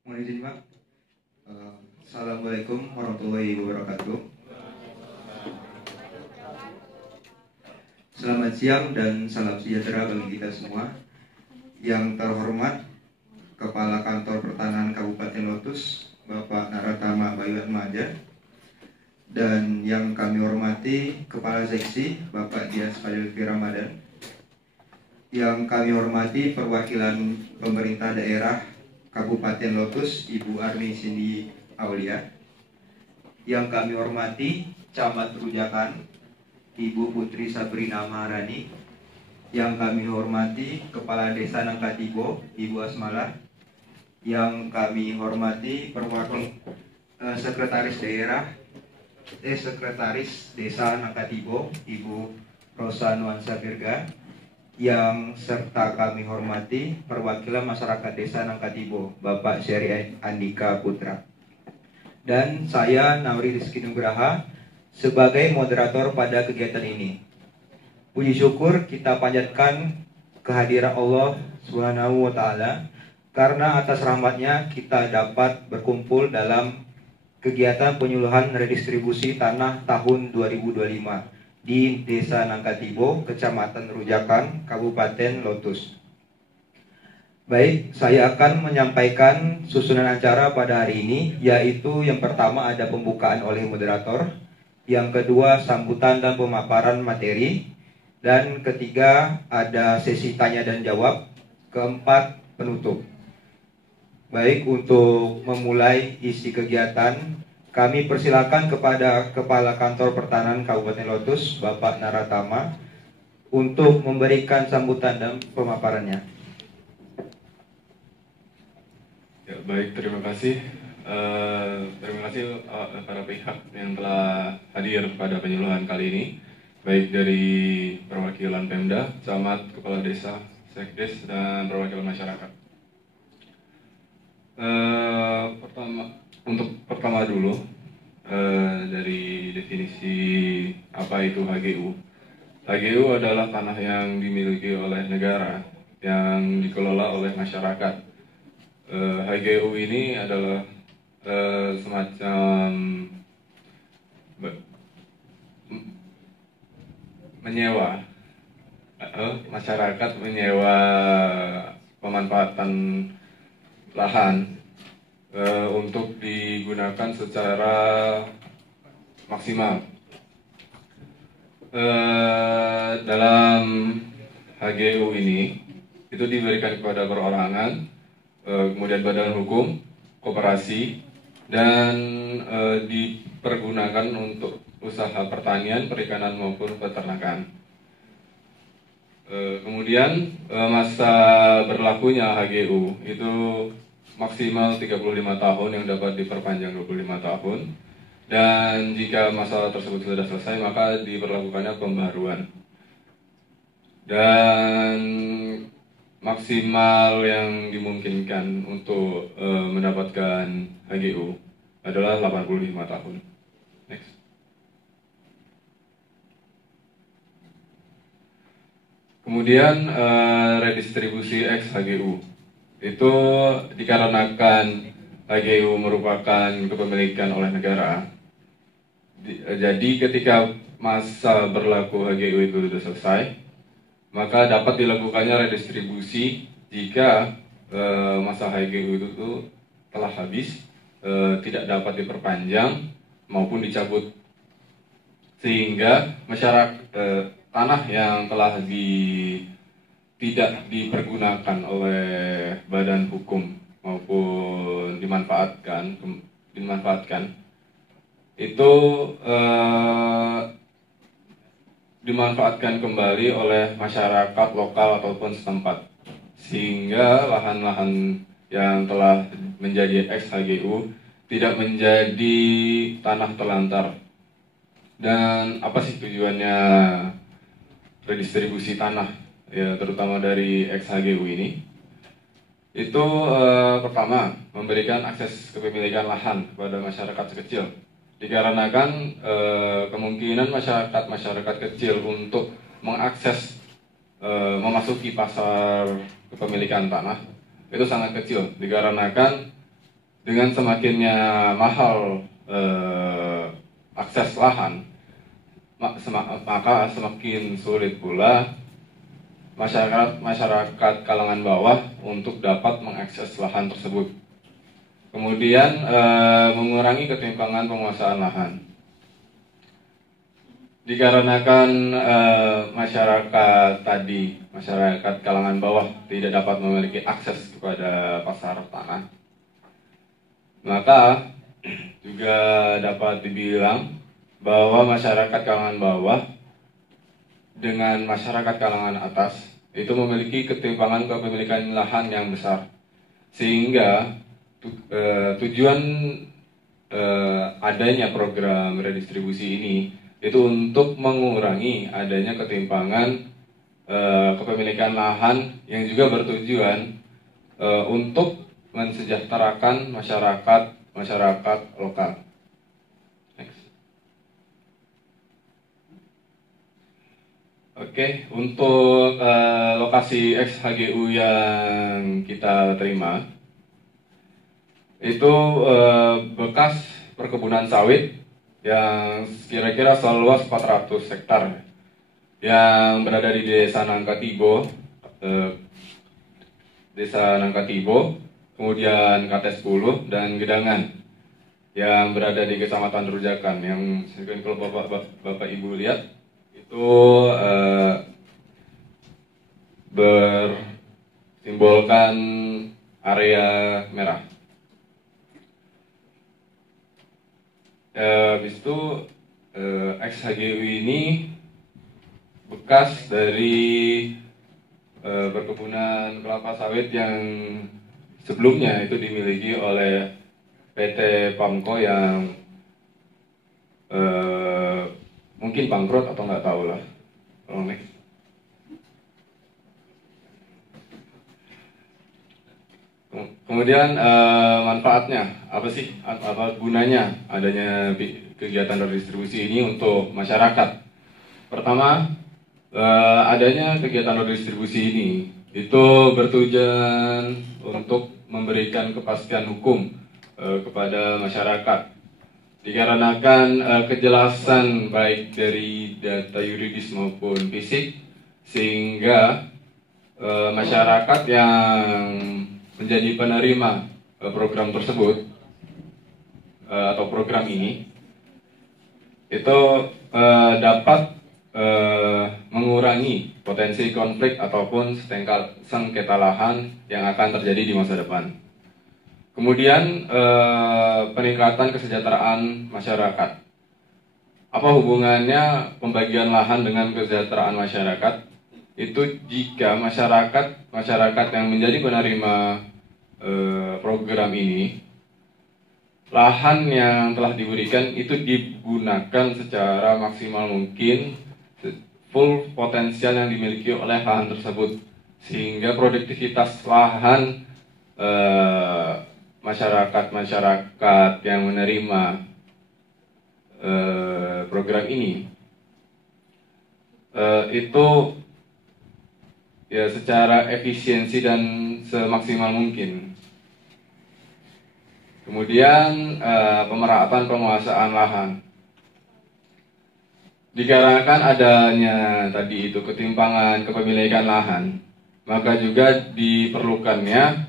Mohon izin Pak. Assalamualaikum warahmatullahi wabarakatuh. Selamat siang dan salam sejahtera bagi kita semua. Yang terhormat Kepala Kantor Pertanahan Kabupaten Lotus, Bapak Naratama Bayuatmaja, dan yang kami hormati Kepala Seksi Bapak Dias Lutfi Ramadan, yang kami hormati perwakilan pemerintah daerah Kabupaten Lotus Ibu Arni Sindi Aulia, yang kami hormati Camat Rujakan Ibu Putri Sabrina Maharani, yang kami hormati Kepala Desa Nangkatibo Ibu Asmala, yang kami hormati perwakilan Sekretaris Desa Nangkatibo Ibu Rosa Nuansa Virga, yang serta kami hormati perwakilan masyarakat Desa Nangkatibo Bapak Syari Andika Putra, dan saya Namri Rizky Nugraha sebagai moderator pada kegiatan ini. Puji syukur kita panjatkan kehadiran Allah Subhanahu wa Ta'ala, karena atas rahmatnya kita dapat berkumpul dalam kegiatan penyuluhan redistribusi tanah tahun 2025 di Desa Nangkatibo, Kecamatan Rujakan, Kabupaten Lotus. Baik, saya akan menyampaikan susunan acara pada hari ini, yaitu yang pertama ada pembukaan oleh moderator, yang kedua sambutan dan pemaparan materi, dan ketiga ada sesi tanya dan jawab, keempat penutup. Baik, untuk memulai isi kegiatan, kami persilakan kepada Kepala Kantor Pertanahan Kabupaten Lotus, Bapak Naratama, untuk memberikan sambutan dan pemaparannya. Ya, baik, terima kasih. Terima kasih para pihak yang telah hadir pada penyuluhan kali ini, baik dari perwakilan Pemda, Camat, Kepala Desa, Sekdes, dan perwakilan masyarakat. Pertama dulu, dari definisi apa itu HGU. HGU adalah tanah yang dimiliki oleh negara, yang dikelola oleh masyarakat. HGU ini adalah semacam menyewa, masyarakat menyewa pemanfaatan lahan untuk digunakan secara maksimal. Dalam HGU ini itu diberikan kepada perorangan, kemudian badan hukum, koperasi, dan dipergunakan untuk usaha pertanian, perikanan maupun peternakan. Kemudian masa berlakunya HGU itu maksimal 35 tahun yang dapat diperpanjang 25 tahun, dan jika masa tersebut sudah selesai maka diberlakukannya pembaruan. Dan maksimal yang dimungkinkan untuk mendapatkan HGU adalah 85 tahun. Next. Kemudian redistribusi X HGU itu dikarenakan HGU merupakan kepemilikan oleh negara. Jadi ketika masa berlaku HGU itu sudah selesai, maka dapat dilakukannya redistribusi jika masa HGU itu telah habis, tidak dapat diperpanjang maupun dicabut, sehingga masyarakat tanah yang telah tidak dipergunakan oleh badan hukum maupun dimanfaatkan itu dimanfaatkan kembali oleh masyarakat lokal ataupun setempat, sehingga lahan-lahan yang telah menjadi ex-HGU tidak menjadi tanah terlantar. Dan apa sih tujuannya redistribusi tanah, ya, terutama dari ex-HGU ini? Itu pertama, memberikan akses kepemilikan lahan kepada masyarakat kecil, dikarenakan kemungkinan masyarakat kecil untuk mengakses memasuki pasar kepemilikan tanah itu sangat kecil, dikarenakan dengan semakinnya mahal akses lahan, maka semakin sulit pula masyarakat kalangan bawah untuk dapat mengakses lahan tersebut. Kemudian mengurangi ketimpangan penguasaan lahan. Dikarenakan masyarakat kalangan bawah tidak dapat memiliki akses kepada pasar tanah, maka juga dapat dibilang bahwa masyarakat kalangan bawah dengan masyarakat kalangan atas itu memiliki ketimpangan kepemilikan lahan yang besar, sehingga tujuan adanya program redistribusi ini itu untuk mengurangi adanya ketimpangan kepemilikan lahan yang juga bertujuan untuk mensejahterakan masyarakat lokal. Next. Oke, untuk lokasi XHGU yang kita terima itu bekas perkebunan sawit yang kira-kira seluas 400 hektar yang berada di Desa Nangka-Tibo, kemudian KT 10 dan Gedangan yang berada di Kecamatan Rujakan. Yang kalau Bapak Ibu lihat itu bersimbolkan area merah. Habis itu XHGU ini bekas dari perkebunan kelapa sawit yang sebelumnya itu dimiliki oleh PT Pamko yang mungkin bangkrut atau nggak tahu lah. Next. Kemudian manfaatnya apa sih? Apa gunanya adanya kegiatan redistribusi ini untuk masyarakat? Pertama, adanya kegiatan redistribusi ini itu bertujuan untuk memberikan kepastian hukum kepada masyarakat. Dikarenakan kejelasan baik dari data yuridis maupun fisik, sehingga masyarakat yang menjadi penerima program tersebut atau program ini itu dapat mengurangi potensi konflik ataupun sengketa lahan yang akan terjadi di masa depan. Kemudian peningkatan kesejahteraan masyarakat. Apa hubungannya pembagian lahan dengan kesejahteraan masyarakat? Itu jika masyarakat yang menjadi penerima program ini, lahan yang telah diberikan itu digunakan secara maksimal mungkin, full potensial yang dimiliki oleh lahan tersebut, sehingga produktivitas lahan masyarakat yang menerima program ini itu ya secara efisiensi dan semaksimal mungkin. Kemudian pemerataan penguasaan lahan. Dikarenakan adanya tadi itu ketimpangan kepemilikan lahan, maka juga diperlukannya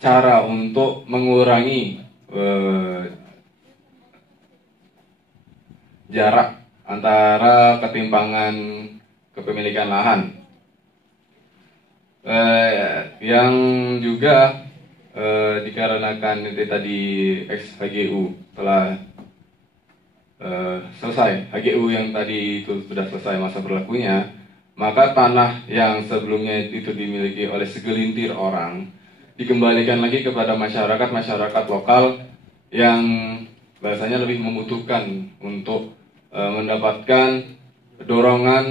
cara untuk mengurangi jarak antara ketimpangan kepemilikan lahan. Yang juga dikarenakan itu tadi XHGU telah selesai, HGU yang tadi itu sudah selesai masa berlakunya, maka tanah yang sebelumnya itu dimiliki oleh segelintir orang dikembalikan lagi kepada masyarakat lokal yang bahasanya lebih membutuhkan untuk mendapatkan dorongan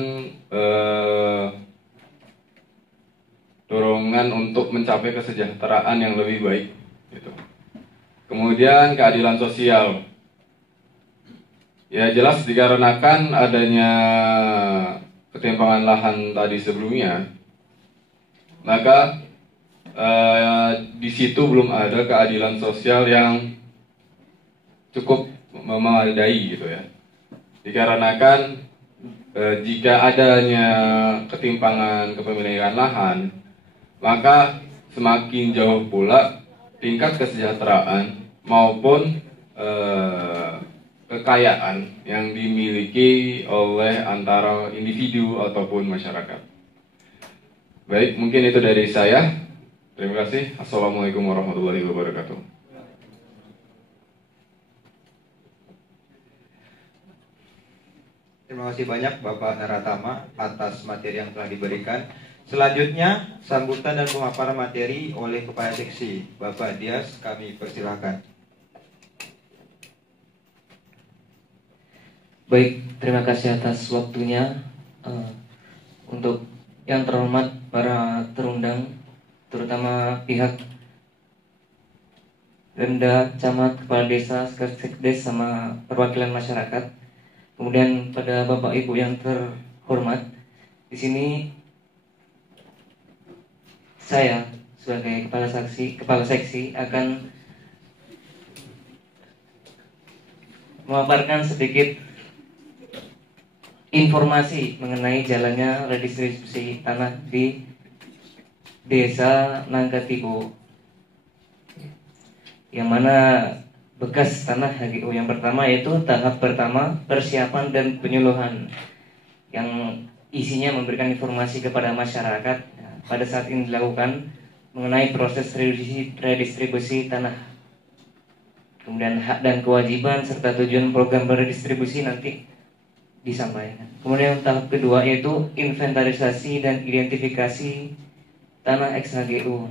untuk mencapai kesejahteraan yang lebih baik gitu. Kemudian keadilan sosial. Ya jelas dikarenakan adanya ketimpangan lahan tadi sebelumnya, maka di situ belum ada keadilan sosial yang cukup memadai gitu ya. Dikarenakan jika adanya ketimpangan kepemilikan lahan, maka semakin jauh pula tingkat kesejahteraan maupun kekayaan yang dimiliki oleh antara individu ataupun masyarakat. Baik, mungkin itu dari saya. Terima kasih. Assalamualaikum warahmatullahi wabarakatuh. Terima kasih banyak Bapak Naratama atas materi yang telah diberikan. Selanjutnya, sambutan dan pemaparan materi oleh Kepala Seksi Bapak Dias, kami persilahkan. Baik, terima kasih atas waktunya. Untuk yang terhormat para terundang, terutama pihak Pemda, Camat, Kepala Desa, Sekdes, sama perwakilan masyarakat. Kemudian pada Bapak Ibu yang terhormat, di sini saya sebagai kepala seksi akan memaparkan sedikit informasi mengenai jalannya redistribusi tanah di Desa Nangkatibo, yang mana bekas tanah HGU. Yang pertama yaitu tahap pertama persiapan dan penyuluhan, yang isinya memberikan informasi kepada masyarakat pada saat ini dilakukan mengenai proses redistribusi tanah. Kemudian hak dan kewajiban serta tujuan program redistribusi nanti disampaikan. Kemudian tahap kedua yaitu inventarisasi dan identifikasi tanah ex-HGU.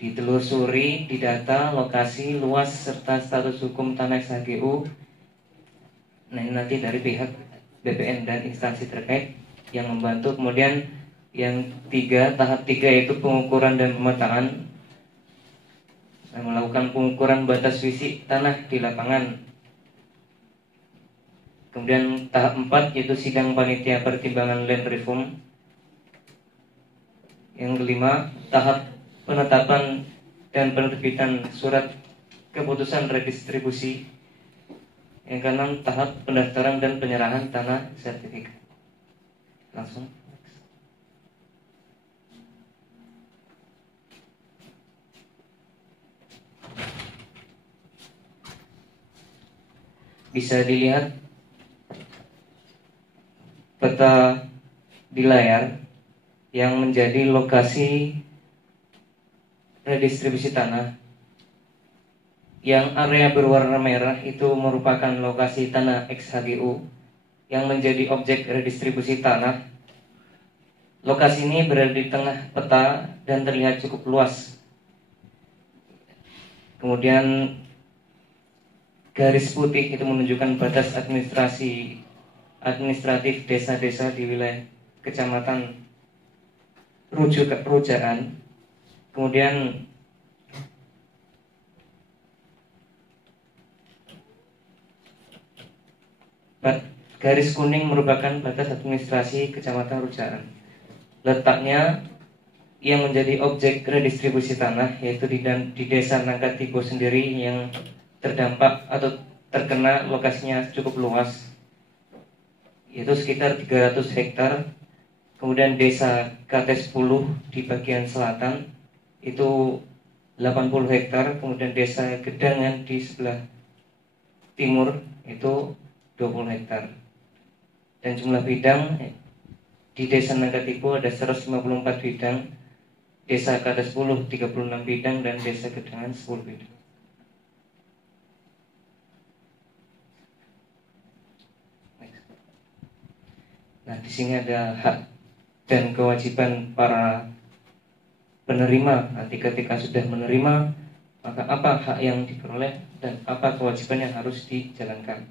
Ditelusuri, didata lokasi, luas serta status hukum tanah ex-HGU. Nah, ini nanti dari pihak BPN dan instansi terkait yang membantu. Kemudian yang tahap tiga yaitu pengukuran dan pemetaan. Melakukan pengukuran batas fisik tanah di lapangan. Kemudian tahap 4 yaitu sidang panitia pertimbangan land reform. Yang kelima, tahap penetapan dan penerbitan surat keputusan redistribusi. Yang keenam, tahap pendaftaran dan penyerahan tanah sertifikat. Langsung. Bisa dilihat peta di layar yang menjadi lokasi redistribusi tanah. Yang area berwarna merah itu merupakan lokasi tanah ex-HGU yang menjadi objek redistribusi tanah. Lokasi ini berada di tengah peta dan terlihat cukup luas. Kemudian garis putih itu menunjukkan batas administratif desa-desa di wilayah kecamatan Rujaan. Kemudian garis kuning merupakan batas administrasi kecamatan Rujaan. Letaknya yang menjadi objek redistribusi tanah yaitu di Desa Nangkatibo sendiri, yang terdampak atau terkena lokasinya cukup luas, yaitu sekitar 300 hektar. Kemudian Desa KT10 di bagian selatan itu 80 hektar. Kemudian Desa Gedangan di sebelah timur itu 20 hektar. Dan jumlah bidang di Desa Nangkatibo ada 154 bidang, Desa KT10 36 bidang, dan Desa Gedangan 10 bidang. Nah, di sini ada hak dan kewajiban para penerima. Nanti ketika sudah menerima, maka apa hak yang diperoleh dan apa kewajiban yang harus dijalankan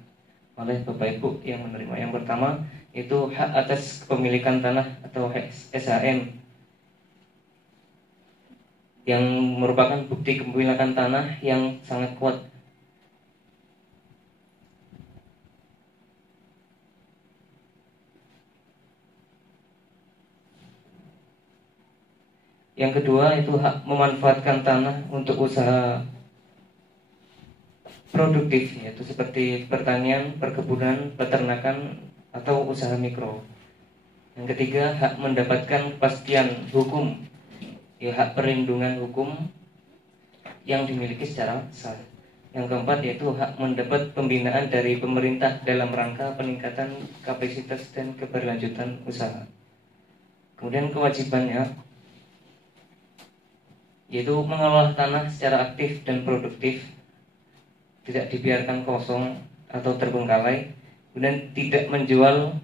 oleh Bapak Ibu yang menerima. Yang pertama itu hak atas kepemilikan tanah atau SHM, yang merupakan bukti kepemilikan tanah yang sangat kuat. Yang kedua itu hak memanfaatkan tanah untuk usaha produktif, yaitu seperti pertanian, perkebunan, peternakan, atau usaha mikro. Yang ketiga, hak mendapatkan kepastian hukum, ya, hak perlindungan hukum yang dimiliki secara sah. Yang keempat yaitu hak mendapat pembinaan dari pemerintah dalam rangka peningkatan kapasitas dan keberlanjutan usaha. Kemudian kewajibannya yaitu mengelola tanah secara aktif dan produktif, tidak dibiarkan kosong atau terbengkalai, kemudian tidak menjual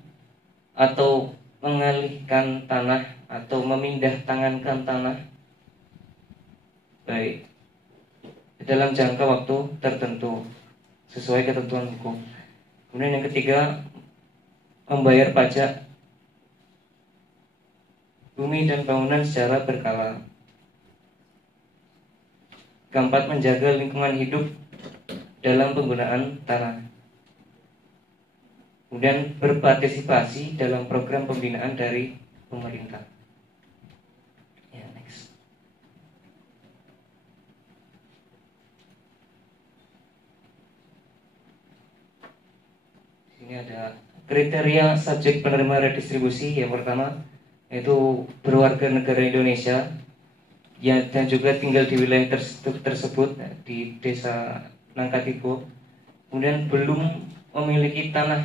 atau mengalihkan tanah atau memindah tangankan tanah baik dalam jangka waktu tertentu sesuai ketentuan hukum. Kemudian yang ketiga, membayar pajak bumi dan bangunan secara berkala. Keempat, menjaga lingkungan hidup dalam penggunaan tanah. Kemudian berpartisipasi dalam program pembinaan dari pemerintah. Ya, next. Ini ada kriteria subjek penerima redistribusi. Yang pertama yaitu berwarga negara Indonesia ya, dan juga tinggal di wilayah tersebut di desa Nangkatibo, kemudian belum memiliki tanah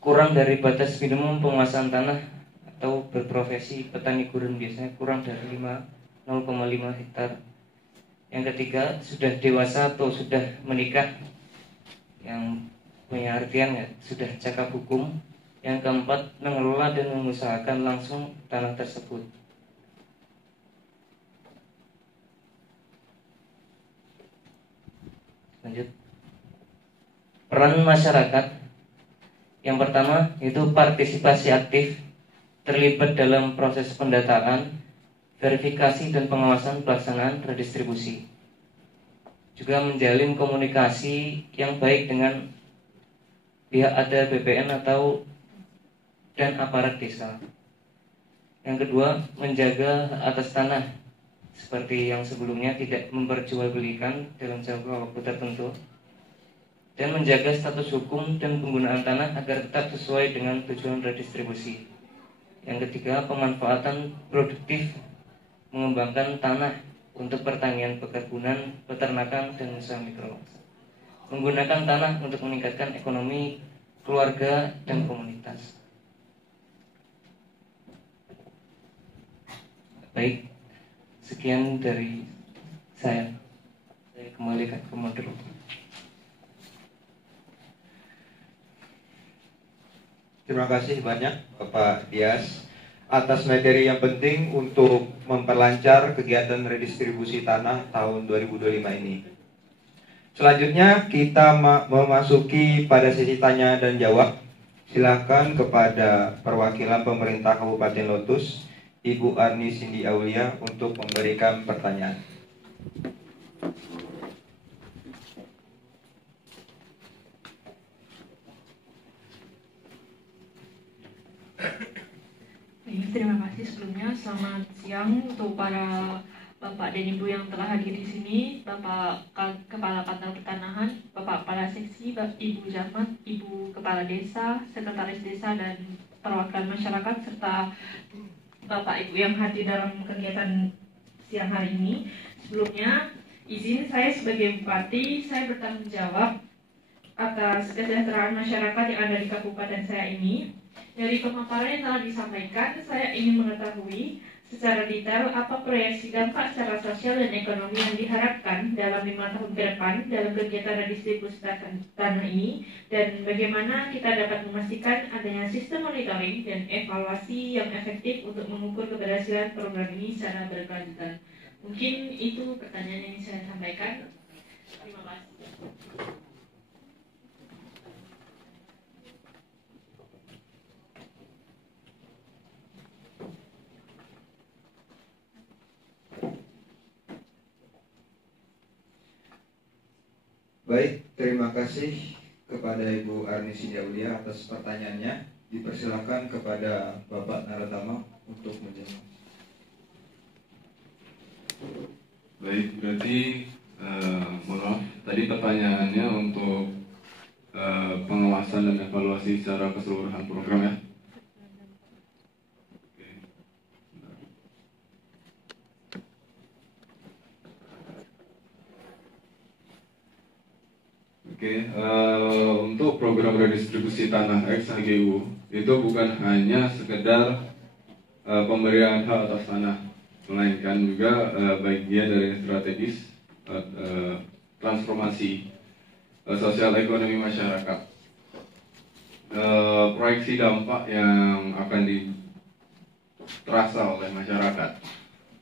kurang dari batas minimum penguasaan tanah atau berprofesi petani gurun, biasanya kurang dari 0,5 hektar. Yang ketiga, sudah dewasa atau sudah menikah, yang punya artian ya, sudah cakap hukum. Yang keempat, mengelola dan mengusahakan langsung tanah tersebut. Lanjut. Peran masyarakat. Yang pertama itu partisipasi aktif, terlibat dalam proses pendataan, verifikasi dan pengawasan pelaksanaan redistribusi. Juga menjalin komunikasi yang baik dengan pihak ada BPN atau dan aparat desa. Yang kedua, menjaga hak atas tanah seperti yang sebelumnya, tidak memperjualbelikan dalam jangka waktu tertentu, dan menjaga status hukum dan penggunaan tanah agar tetap sesuai dengan tujuan redistribusi. Yang ketiga, pemanfaatan produktif, mengembangkan tanah untuk pertanian, perkebunan, peternakan, dan usaha mikro. Menggunakan tanah untuk meningkatkan ekonomi keluarga dan komunitas. Baik, sekian dari saya. Saya kembalikan ke moderator. Terima kasih banyak Bapak Dias atas materi yang penting untuk memperlancar kegiatan redistribusi tanah tahun 2025 ini. Selanjutnya kita memasuki pada sesi tanya dan jawab. Silakan kepada perwakilan pemerintah Kabupaten Lotus, Ibu Arni Cindy Aulia, untuk memberikan pertanyaan. Terima kasih sebelumnya. Selamat siang untuk para Bapak dan Ibu yang telah hadir di sini, Bapak Kepala Kantor Pertanahan, Bapak Kepala Seksi, Ibu Jamat, Ibu Kepala Desa, Sekretaris Desa, dan perwakilan masyarakat, serta Bapak Ibu yang hadir dalam kegiatan siang hari ini. Sebelumnya, izin saya sebagai Bupati, saya bertanggung jawab atas kesejahteraan masyarakat yang ada di kabupaten saya ini. Dari pemaparan yang telah disampaikan, saya ingin mengetahui secara detail apa proyeksi dampak secara sosial dan ekonomi yang diharapkan dalam 5 tahun ke depan dalam kegiatan redistribusi tanah ini, dan bagaimana kita dapat memastikan adanya sistem monitoring dan evaluasi yang efektif untuk mengukur keberhasilan program ini secara berkelanjutan. Mungkin itu pertanyaan yang saya sampaikan. Terima kasih. Baik, terima kasih kepada Ibu Arni Cindy Aulia atas pertanyaannya. Dipersilakan kepada Bapak Naratama untuk menjawab. Baik, berarti mohon maaf, tadi pertanyaannya untuk pengawasan dan evaluasi secara keseluruhan program ya. Oke, untuk program redistribusi tanah ex-HGU itu bukan hanya sekedar pemberian hak atas tanah, melainkan juga bagian dari strategis transformasi sosial ekonomi masyarakat. Proyeksi dampak yang akan terasa oleh masyarakat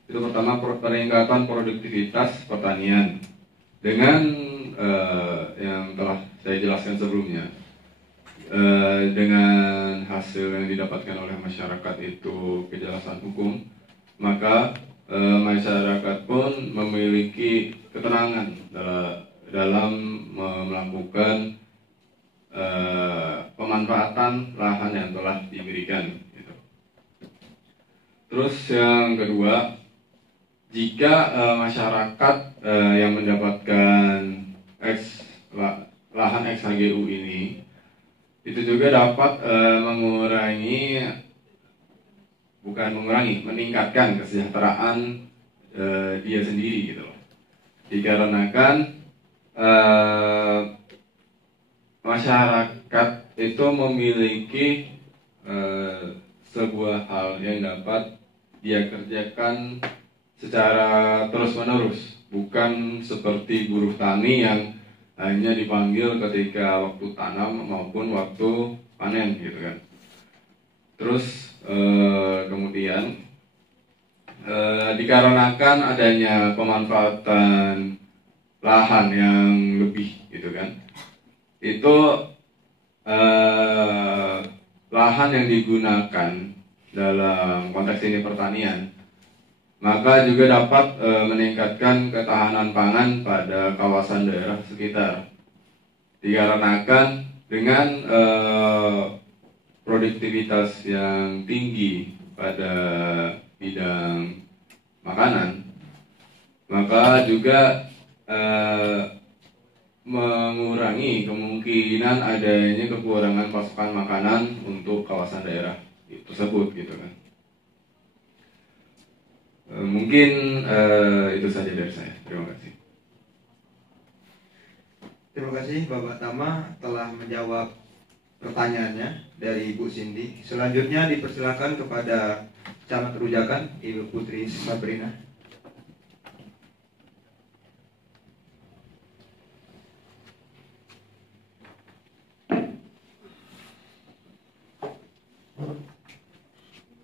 itu pertama peningkatan produktivitas pertanian dengan yang telah saya jelaskan sebelumnya, dengan hasil yang didapatkan oleh masyarakat itu kejelasan hukum, maka masyarakat pun memiliki ketenangan dalam melakukan pemanfaatan lahan yang telah diberikan. Gitu. Terus yang kedua, jika masyarakat yang mendapatkan lahan ex-HGU ini itu juga dapat meningkatkan kesejahteraan dia sendiri gitu loh. Dikarenakan masyarakat itu memiliki sebuah hal yang dapat dia kerjakan secara terus-menerus, bukan seperti buruh tani yang hanya dipanggil ketika waktu tanam maupun waktu panen gitu kan. Terus kemudian dikarenakan adanya pemanfaatan lahan yang lebih gitu kan, itu lahan yang digunakan dalam konteks ini pertanian, maka juga dapat meningkatkan ketahanan pangan pada kawasan daerah sekitar. Dikarenakan dengan produktivitas yang tinggi pada bidang makanan, maka juga mengurangi kemungkinan adanya kekurangan pasokan makanan untuk kawasan daerah tersebut gitu kan. Mungkin itu saja dari saya. Terima kasih. Terima kasih Bapak Tama telah menjawab pertanyaannya dari Ibu Cindy. Selanjutnya dipersilakan kepada Camat Rujakan Ibu Putri Sabrina.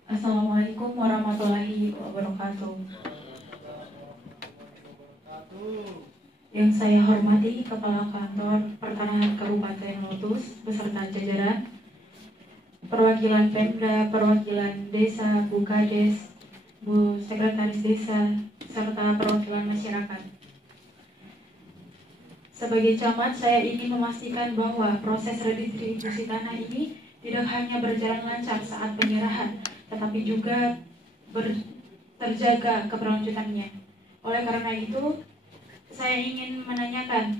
Assalamualaikum warahmatullahi wabarakatuh. Yang saya hormati Kepala Kantor Pertanahan Kabupaten Lotus beserta jajaran, perwakilan Pemda, perwakilan desa, Bu Kades, Bu Sekretaris Desa, serta perwakilan masyarakat. Sebagai camat, saya ingin memastikan bahwa proses redistribusi tanah ini tidak hanya berjalan lancar saat penyerahan, tetapi juga terjaga keberlanjutannya. Oleh karena itu, saya ingin menanyakan,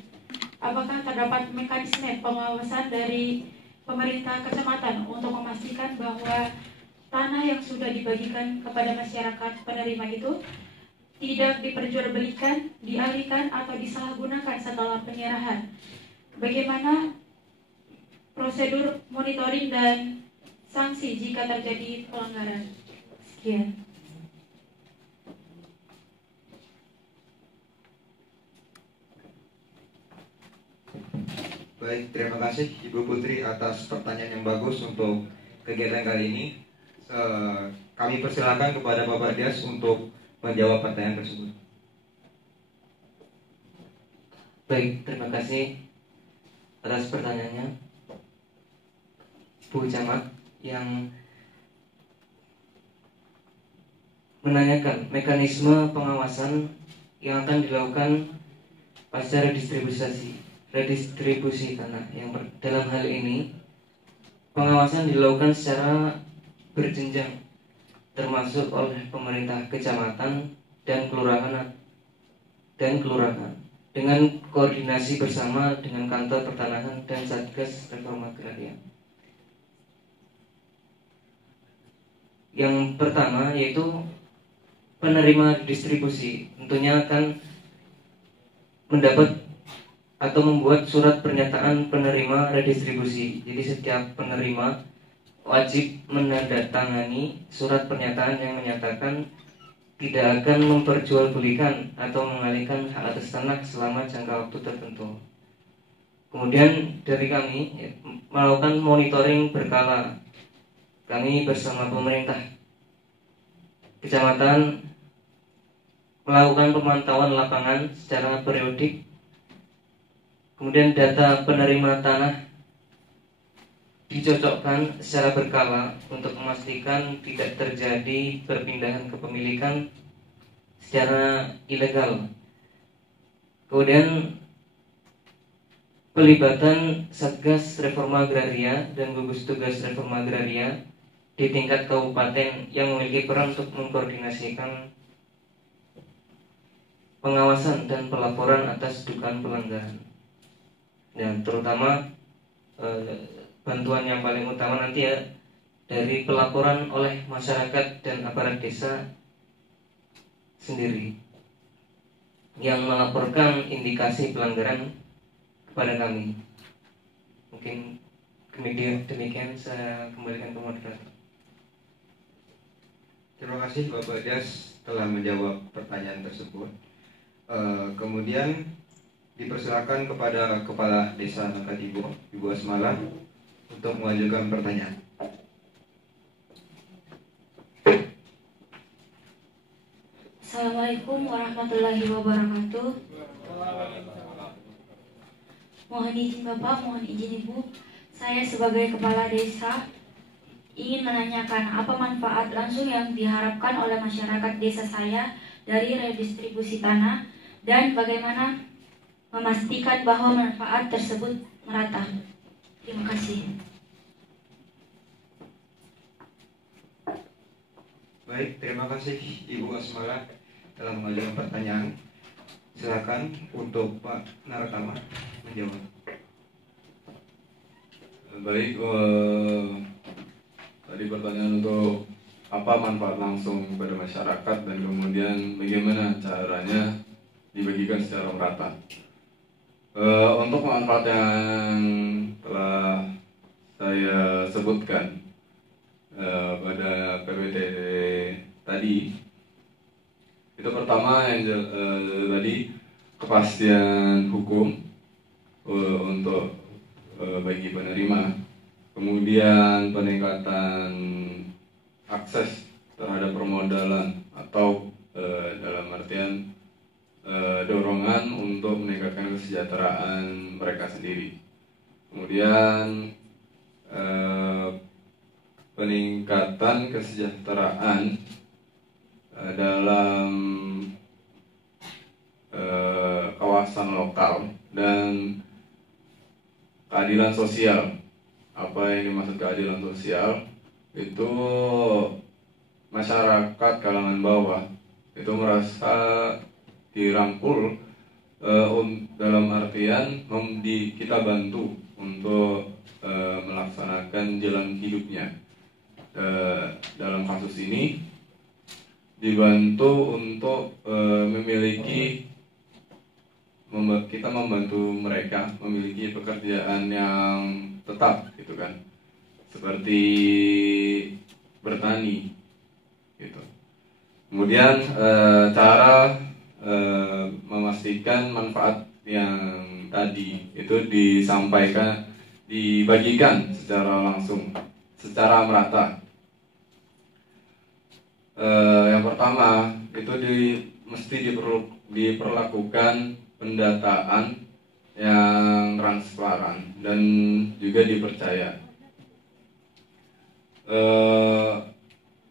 apakah terdapat mekanisme pengawasan dari pemerintah kecamatan untuk memastikan bahwa tanah yang sudah dibagikan kepada masyarakat penerima itu tidak diperjualbelikan, dialihkan, atau disalahgunakan setelah penyerahan? Bagaimana prosedur monitoring dan sanksi jika terjadi pelanggaran? Sekian. Baik, terima kasih Ibu Putri atas pertanyaan yang bagus untuk kegiatan kali ini. Kami persilakan kepada Bapak Dias untuk menjawab pertanyaan tersebut. Baik, terima kasih atas pertanyaannya Bu Camat yang menanyakan mekanisme pengawasan yang akan dilakukan pasca redistribusi tanah. Dalam hal ini pengawasan dilakukan secara berjenjang, termasuk oleh pemerintah kecamatan dan kelurahan dan kelurahan dengan koordinasi bersama dengan kantor pertanahan dan Satgas Reforma Agraria. Yang pertama yaitu penerima distribusi, tentunya akan mendapat atau membuat surat pernyataan penerima redistribusi. Jadi setiap penerima wajib menandatangani surat pernyataan yang menyatakan tidak akan memperjualbelikan atau mengalihkan hak atas tanah selama jangka waktu tertentu. Kemudian dari kami melakukan monitoring berkala. Kami bersama pemerintah kecamatan melakukan pemantauan lapangan secara periodik. Kemudian data penerima tanah dicocokkan secara berkala untuk memastikan tidak terjadi perpindahan kepemilikan secara ilegal. Kemudian pelibatan Satgas Reforma Agraria dan gugus tugas Reforma Agraria di tingkat kabupaten yang memiliki peran untuk mengkoordinasikan pengawasan dan pelaporan atas dugaan pelanggaran. Dan terutama bantuan yang paling utama nanti ya dari pelaporan oleh masyarakat dan aparat desa sendiri yang melaporkan indikasi pelanggaran kepada kami. Mungkin demikian saya kembalikan ke moderator. Terima kasih Bapak Dias telah menjawab pertanyaan tersebut. Kemudian dipersilakan kepada Kepala Desa Nangkatibo, Ibu Asmala, untuk mengajukan pertanyaan. Assalamualaikum warahmatullahi wabarakatuh. Mohon izin Bapak, mohon izin Ibu. Saya sebagai Kepala Desa ingin menanyakan apa manfaat langsung yang diharapkan oleh masyarakat desa saya dari redistribusi tanah dan bagaimana memastikan bahwa manfaat tersebut merata. Terima kasih. Baik, terima kasih Ibu Asmala telah mengajukan pertanyaan. Silakan untuk Pak Naratama menjawab. Baik, tadi pertanyaan untuk apa manfaat langsung kepada masyarakat dan kemudian bagaimana caranya dibagikan secara merata. Untuk manfaat yang telah saya sebutkan pada PPT tadi, itu pertama yang tadi kepastian hukum untuk bagi penerima, kemudian peningkatan akses terhadap permodalan atau dalam artian dorongan untuk meningkatkan kesejahteraan mereka sendiri. Kemudian peningkatan kesejahteraan dalam kawasan lokal dan keadilan sosial. Apa yang dimaksud keadilan sosial? Itu masyarakat kalangan bawah itu merasa dirangkul dalam artian kita bantu untuk melaksanakan jalan hidupnya. Dalam kasus ini dibantu untuk kita membantu mereka memiliki pekerjaan yang tetap, gitu kan, seperti bertani, gitu. Kemudian cara memastikan manfaat yang tadi itu dibagikan secara langsung, secara merata. Yang pertama itu mesti diperlakukan pendataan yang transparan dan juga dipercaya.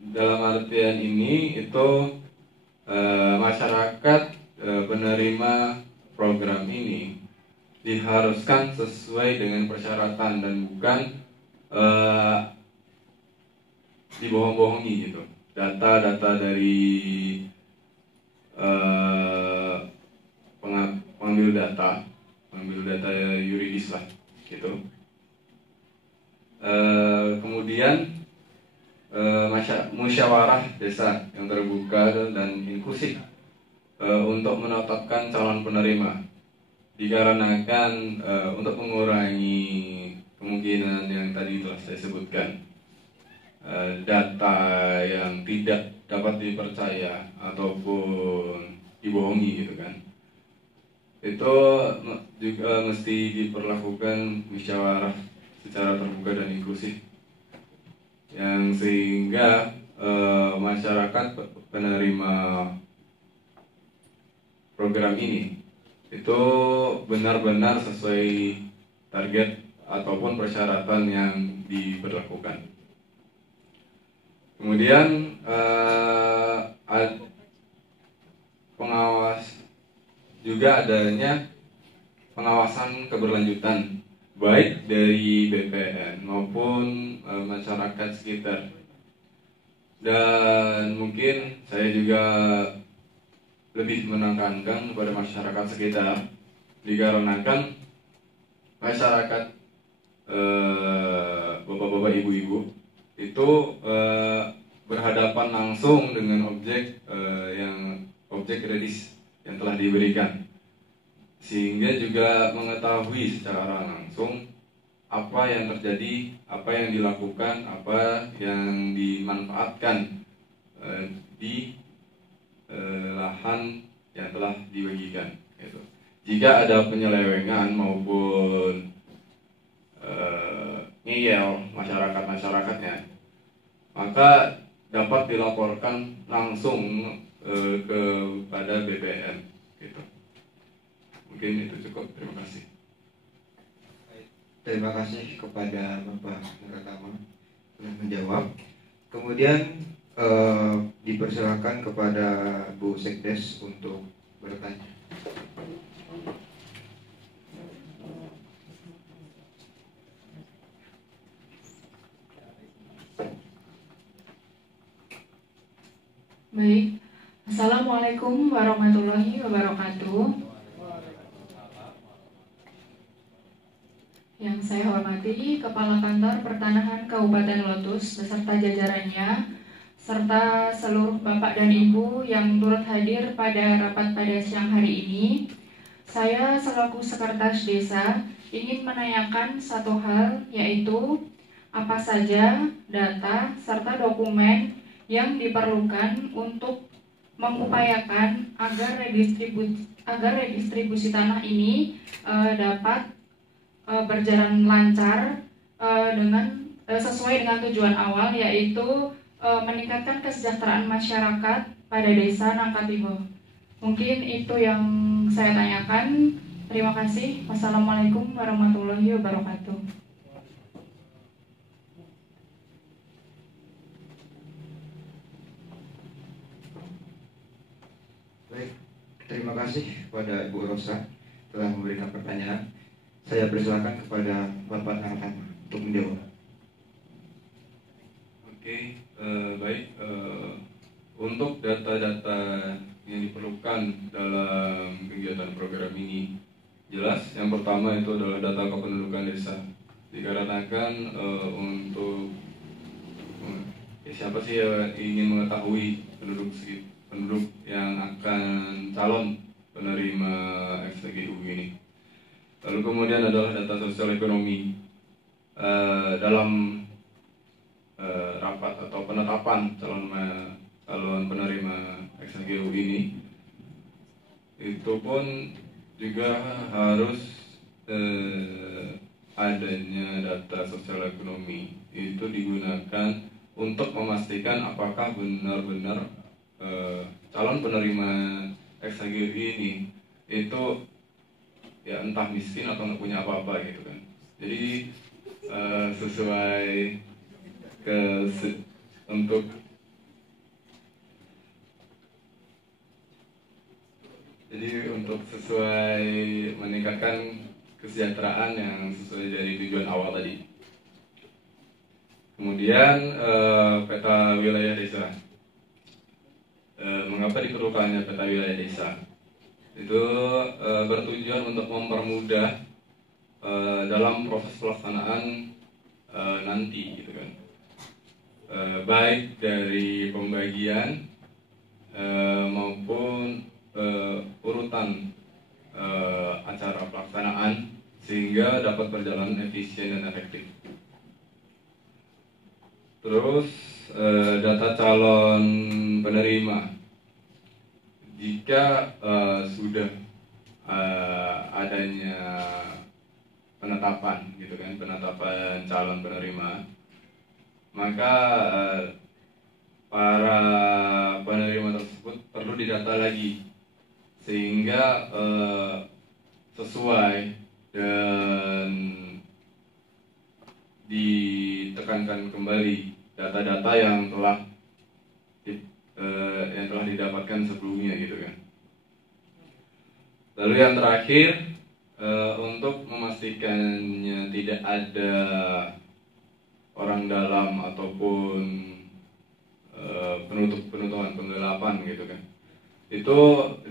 Dalam artian ini itu masyarakat penerima program ini diharuskan sesuai dengan persyaratan dan bukan dibohong-bohongi gitu. Data-data dari mengambil data yuridis lah, gitu. Kemudian musyawarah desa yang terbuka dan inklusif untuk menetapkan calon penerima, dikarenakan untuk mengurangi kemungkinan yang tadi telah saya sebutkan, data yang tidak dapat dipercaya ataupun dibohongi gitu kan, itu juga mesti diperlakukan musyawarah secara terbuka dan inklusif, yang sehingga masyarakat penerima program ini itu benar-benar sesuai target ataupun persyaratan yang diberlakukan. Kemudian pengawas juga adanya pengawasan keberlanjutan baik dari BPN maupun masyarakat sekitar. Dan mungkin saya juga lebih menekankan kepada masyarakat sekitar, dikarenakan masyarakat bapak-bapak, ibu-ibu itu berhadapan langsung dengan objek kredit yang telah diberikan, sehingga juga mengetahui secara langsung apa yang terjadi, apa yang dilakukan, apa yang dimanfaatkan di lahan yang telah dibagikan, gitu. Jika ada penyelewengan maupun ngeyel masyarakatnya, maka dapat dilaporkan langsung kepada BPN, gitu. Mungkin itu cukup. Terima kasih. Terima kasih kepada Bapak Muratama telah menjawab. Kemudian dipersilakan kepada Bu Sekdes untuk bertanya. Baik, Assalamualaikum warahmatullahi wabarakatuh. Yang saya hormati Kepala Kantor Pertanahan Kabupaten Lotus beserta jajarannya, serta seluruh Bapak dan Ibu yang turut hadir pada rapat pada siang hari ini. Saya selaku Sekretaris Desa ingin menanyakan satu hal, yaitu apa saja data serta dokumen yang diperlukan untuk mengupayakan agar redistribusi tanah ini dapat berjalan lancar dengan sesuai dengan tujuan awal, yaitu meningkatkan kesejahteraan masyarakat pada desa Nangkatibo. Mungkin itu yang saya tanyakan. Terima kasih. Wassalamualaikum warahmatullahi wabarakatuh. Baik, terima kasih kepada Ibu Rosa telah memberikan pertanyaan. Saya persilakan kepada Bapak Nartama untuk menjawab. Oke, baik. Untuk data-data yang diperlukan dalam kegiatan program ini, jelas yang pertama itu adalah data kependudukan desa. Dikarenakan untuk siapa sih yang ingin mengetahui penduduk yang akan calon penerima STGU ini. Lalu kemudian adalah data sosial ekonomi dalam rapat atau penetapan calon penerima STGU ini. Itu pun juga harus adanya data sosial ekonomi itu digunakan untuk memastikan apakah benar-benar calon penerima STGU ini itu ya entah miskin atau nggak punya apa-apa gitu kan. Jadi sesuai untuk sesuai meningkatkan kesejahteraan yang sesuai dari tujuan awal tadi. Kemudian peta wilayah desa. Mengapa diperlukannya peta wilayah desa? itu bertujuan untuk mempermudah dalam proses pelaksanaan nanti gitu kan, baik dari pembagian maupun urutan acara pelaksanaan sehingga dapat berjalan efisien dan efektif. Terus data calon penerima, jika sudah adanya penetapan gitu kan, penetapan calon penerima, maka para penerima tersebut perlu didata lagi sehingga sesuai dan ditekankan kembali data-data yang telah didapatkan sebelumnya gitu kan. Lalu yang terakhir, untuk memastikannya tidak ada orang dalam ataupun penutupan penggelapan gitu kan, itu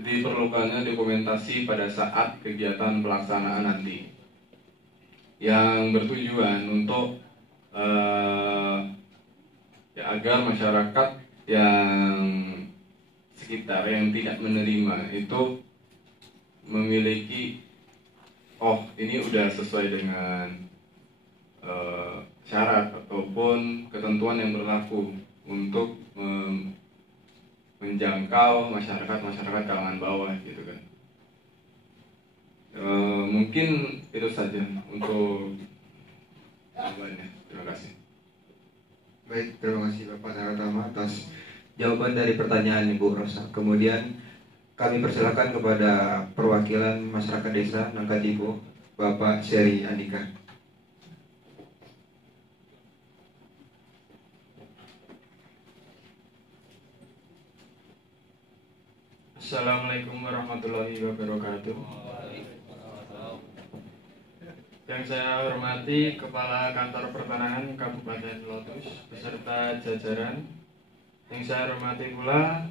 diperlukannya dokumentasi pada saat kegiatan pelaksanaan nanti yang bertujuan untuk agar masyarakat yang sekitar yang tidak menerima itu memiliki, oh ini udah sesuai dengan syarat ataupun ketentuan yang berlaku untuk menjangkau masyarakat kalangan bawah gitu kan. Mungkin itu saja untuk jawabannya. Terima kasih. Baik, terima kasih Bapak Naratama atas jawaban dari pertanyaan Ibu Rosa. Kemudian kami persilakan kepada perwakilan masyarakat desa Nangkatibo, Bapak Seri Andika. Assalamualaikum warahmatullahi wabarakatuh. Yang saya hormati Kepala Kantor Pertanahan Kabupaten Lotus beserta jajaran. Yang saya hormati pula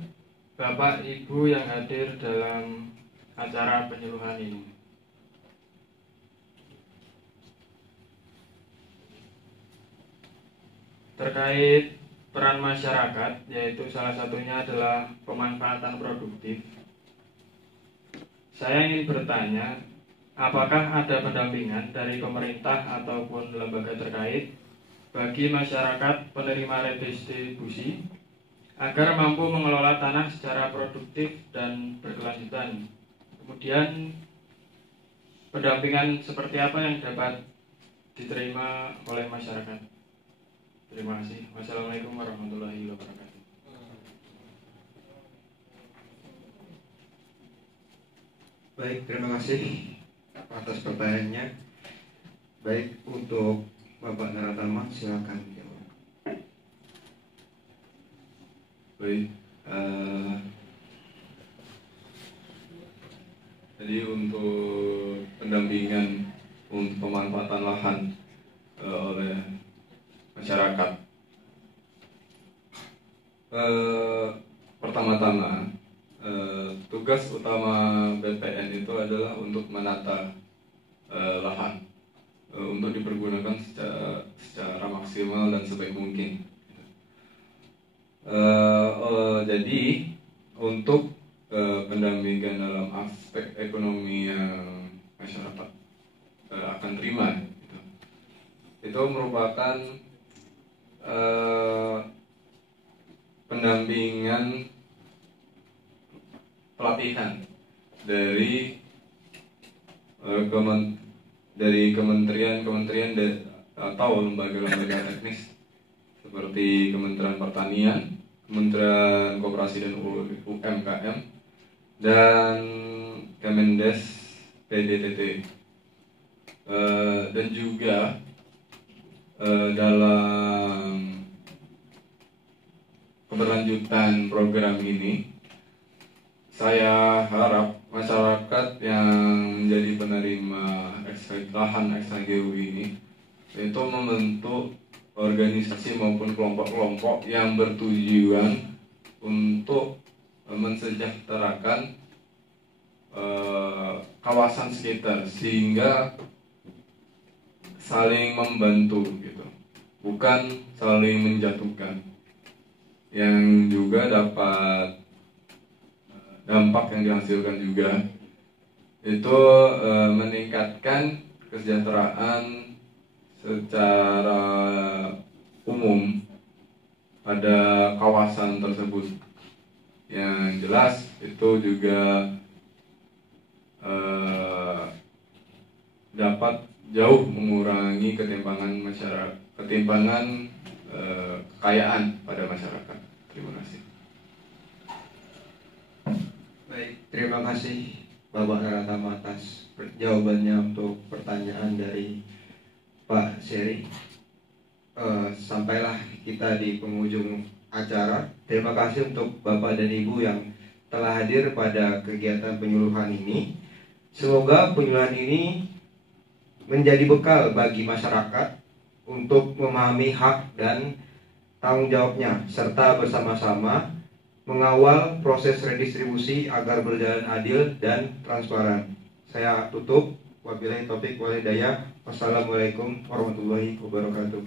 Bapak Ibu yang hadir dalam acara penyuluhan ini. Terkait peran masyarakat, yaitu salah satunya adalah pemanfaatan produktif. Saya ingin bertanya, apakah ada pendampingan dari pemerintah ataupun lembaga terkait bagi masyarakat penerima redistribusi agar mampu mengelola tanah secara produktif dan berkelanjutan? Kemudian, pendampingan seperti apa yang dapat diterima oleh masyarakat? Terima kasih. Wassalamualaikum warahmatullahi wabarakatuh. Baik, terima kasih atas pertanyaannya. Baik, untuk Bapak Naratama silakan jawab. Baik, jadi untuk pendampingan untuk pemanfaatan lahan oleh masyarakat, pertama-tama tugas utama BPN itu adalah untuk menata lahan untuk dipergunakan secara maksimal dan sebaik mungkin. Jadi untuk pendampingan dalam aspek ekonomi yang masyarakat akan terima gitu, itu merupakan pendampingan pelatihan dari kementerian atau lembaga-lembaga teknis seperti Kementerian Pertanian, Kementerian Koperasi dan UMKM, dan Kemendes PDTT, dan juga dalam keberlanjutan program ini, saya harap masyarakat yang menjadi penerima lahan XHGU ini itu membentuk organisasi maupun kelompok-kelompok yang bertujuan untuk mensejahterakan kawasan sekitar, sehingga saling membantu gitu, bukan saling menjatuhkan, yang juga dapat dampak yang dihasilkan juga itu meningkatkan kesejahteraan secara umum pada kawasan tersebut. Yang jelas itu juga dapat jauh mengurangi ketimpangan masyarakat, kekayaan pada masyarakat. Terima kasih. Baik, terima kasih Bapak Naratama atas jawabannya untuk pertanyaan dari Pak Seri. Sampailah kita di penghujung acara. Terima kasih untuk Bapak dan Ibu yang telah hadir pada kegiatan penyuluhan ini. Semoga penyuluhan ini menjadi bekal bagi masyarakat untuk memahami hak dan tanggung jawabnya, serta bersama-sama mengawal proses redistribusi agar berjalan adil dan transparan. Saya tutup. Wabillahi taufiq wal hidayah. Wassalamualaikum warahmatullahi wabarakatuh.